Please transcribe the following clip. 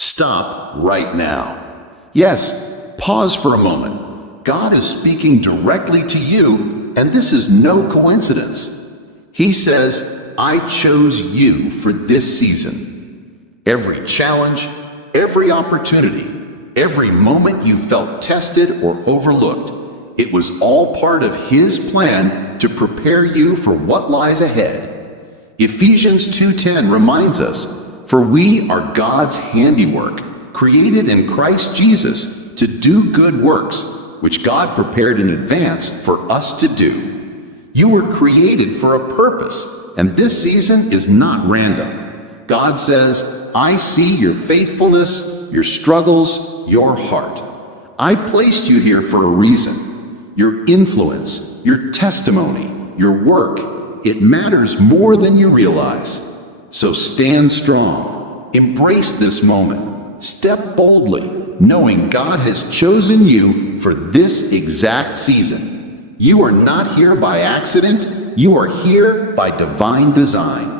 Stop right now. Yes, pause for a moment. God is speaking directly to you, and this is no coincidence. He says, I chose you for this season. Every challenge, every opportunity, every moment you felt tested or overlooked, it was all part of His plan to prepare you for what lies ahead. Ephesians 2:10 reminds us, for we are God's handiwork, created in Christ Jesus to do good works, which God prepared in advance for us to do. You were created for a purpose, and this season is not random. God says, I see your faithfulness, your struggles, your heart. I placed you here for a reason. Your influence, your testimony, your work, it matters more than you realize. So stand strong, embrace this moment, step boldly, knowing God has chosen you for this exact season. You are not here by accident, you are here by divine design.